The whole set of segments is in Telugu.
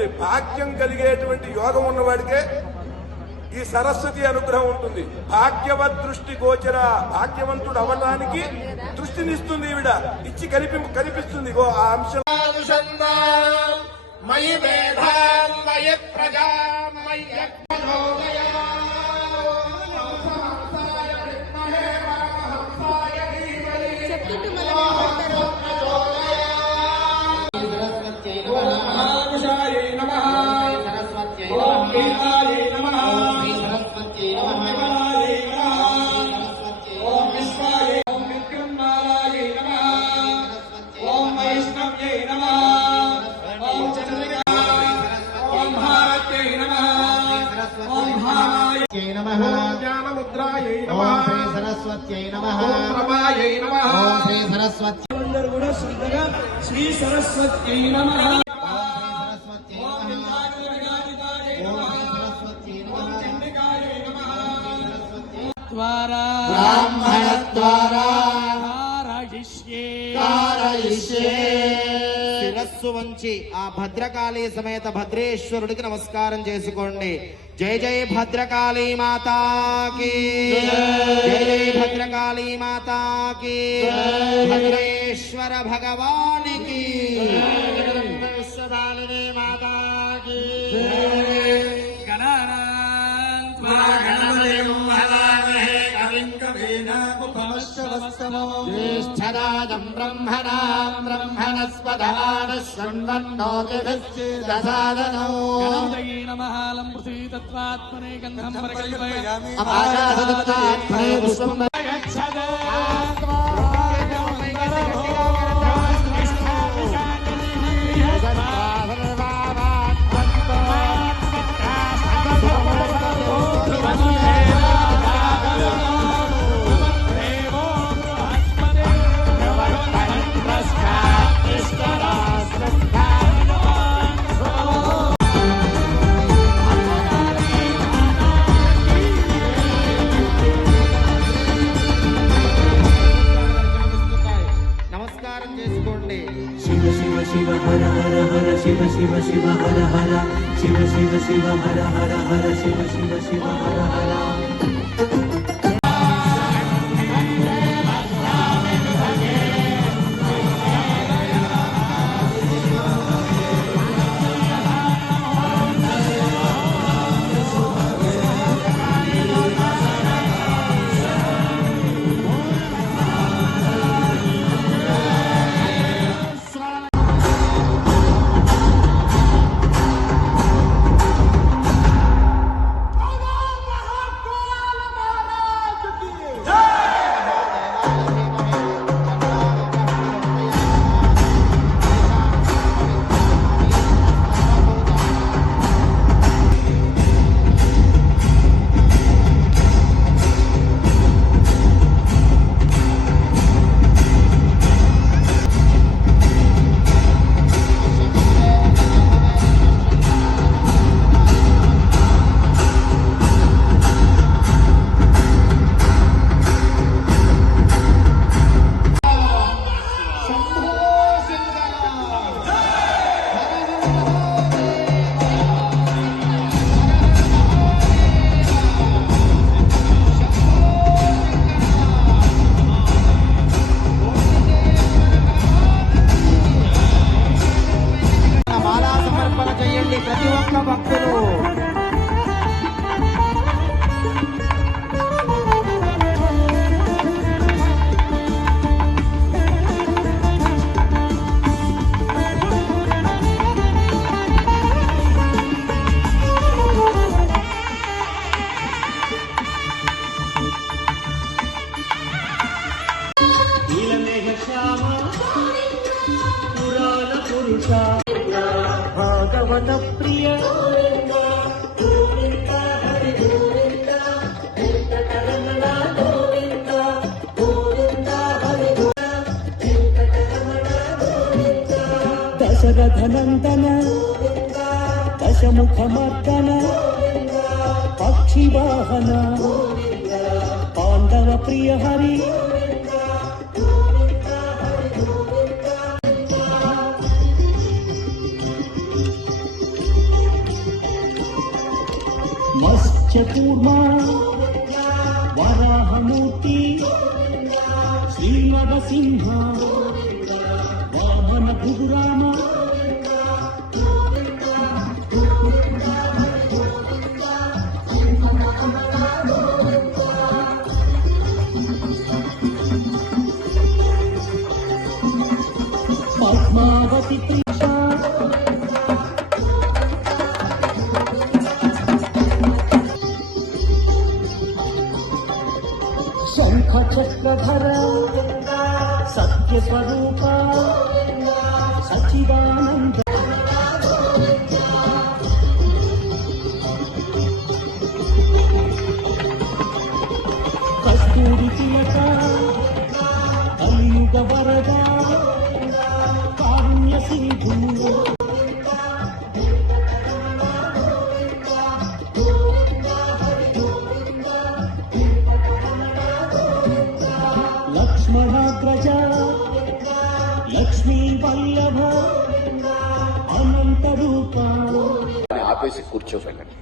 ఉంటుంది. భాగ్యం కలిగేటువంటి యోగం ఉన్నవాడికే ఈ సరస్వతి అనుగ్రహం ఉంటుంది. భాగ్యవద్ దృష్టి గోచర, భాగ్యవంతుడు అవ్వడానికి దృష్టినిస్తుంది ఈవిడ, ఇచ్చి కనిపిస్తుంది. ఆ అంశం మయి మేధాం మయి ప్రజా శ్రీ సరస్వత్యై నమః. శిరస్సు వంచి ఆ భద్రకాళీ సమేత భద్రేశ్వరుడికి నమస్కారం చేసుకోండి. జై జై భద్రకాళీ మాతాకి, జై జై భద్రకాళీ మాతాకి, భద్రేశ్వర భగవానికి, విశ్వపాలిని మాతాకి. జ్యేష్ఠరాజం బ్రహ్మణాం బ్రహ్మణస్పదానశ్వన్నోతిభిశ్చిదసాదనో నమః లంప్రసీతత్వాత్మనే గంధం ప్రకల్పయామి. ఆకాశదత్తాత్మనే పుష్పం శివ శివ శివ హర హర, శివ శివ శివ హర హర హర, శివ శివ శివ హర హర. భాగవత ప్రియ దశరథనందన దశముఖమర్దన పక్షివాహన పాండవ ప్రియ హరి మత్స్యకూర్మ వరాహమూర్తి శ్రీనరసింహ వామన భృగురామ పద్మావతి త్రిష శంఖ చక్రధర సత్యస్వరూప సచిదానంద కస్తూరి తిలక కలియుగ వరద కారుణ్య సింధు లక్ష్మణాగ్రజ లక్ష్మీ వల్లభ అనంత రూప అని ఆపేసి కూర్చోబెట్టండి.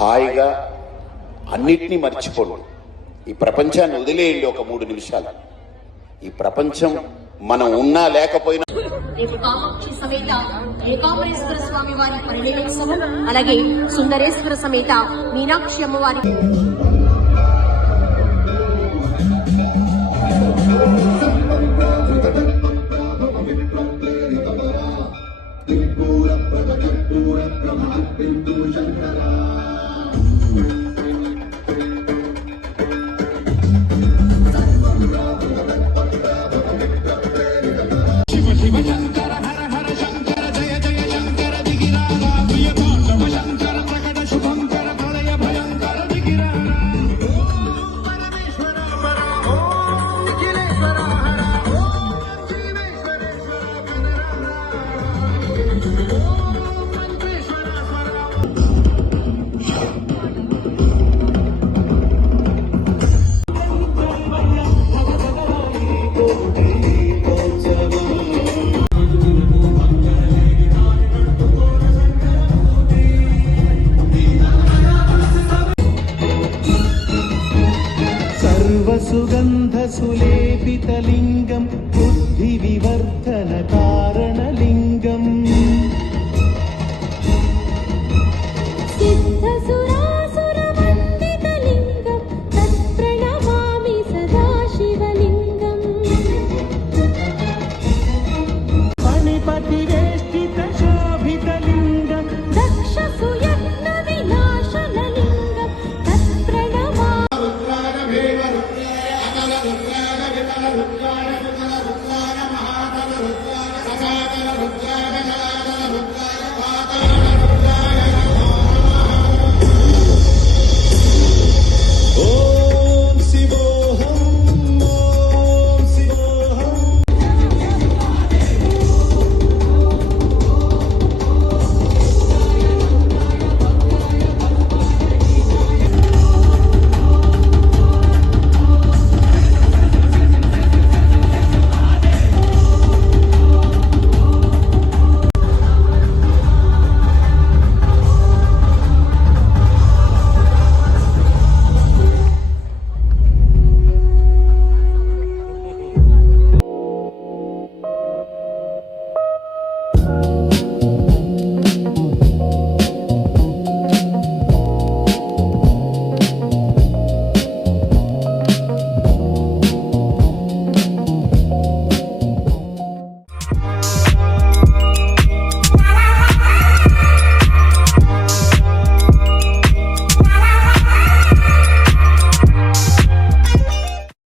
హాయిగా అన్నిటినీ మర్చిపోండి. ఈ ప్రపంచాన్ని వదిలేయండి ఒక 3 నిమిషాలు. ఈ ప్రపంచం మనం ఉన్నా లేకపోయినా రేపు కామాక్షి సమేత ఏకాంబరేశ్వర స్వామి వారి పరిణయోత్సవం, అలాగే సుందరేశ్వర సమేత మీనాక్షి అమ్మవారి సుగంధసులేపితలింగం బుద్ధి వివర్ధన కారణలింగం సిద్ధసురాసురవందితలింగం తత్ప్రణమామి సదా శివలింగం పనిపతి వేష్టిత శోభితలింగం దక్షసుయత్న వినాశనలింగం తత్ప్రణమామి